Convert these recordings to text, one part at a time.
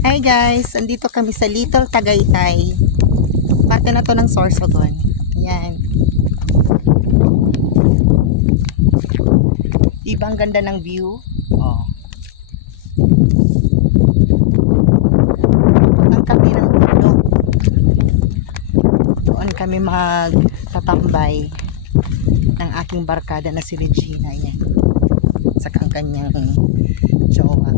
Hi guys, andito kami sa Little Tagaytay. Parte na to ng Sorsogon. Ayan. Ibang ganda ng view. Oh. Ang kami ng bundok. Doon kami magtatambay ng aking barkada na si Regina. Ayan. Saka ang kanyang jowa.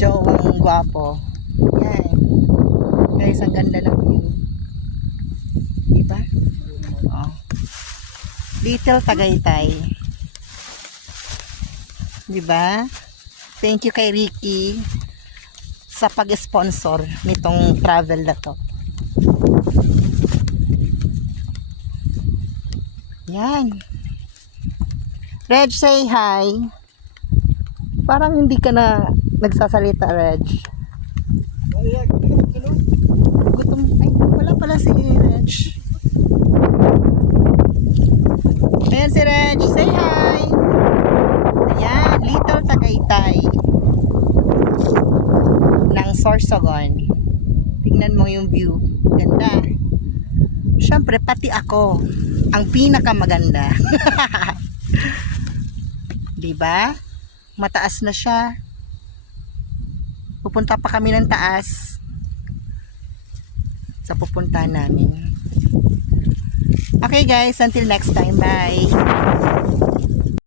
Jowang gwapo. Yan. Guys, ang ganda ng view. Diba? Oh. Little Tagaytay. Diba? Thank you kay Ricky sa pag-sponsor nitong travel na to. Yan. Reg, say hi. Parang hindi ka na nagsasalita, Reg. Gutom. Ay, wala pala si Reg. Ayan si Reg. Say hi. Ayan, Little Tagaytay ng Sorsogon. Tingnan mo yung view. Ganda. Siyempre, pati ako ang pinakamaganda. Diba? Mataas na siya. Pupunta pa kami ng taas sa pupuntahan namin. Okay guys, until next time. Bye.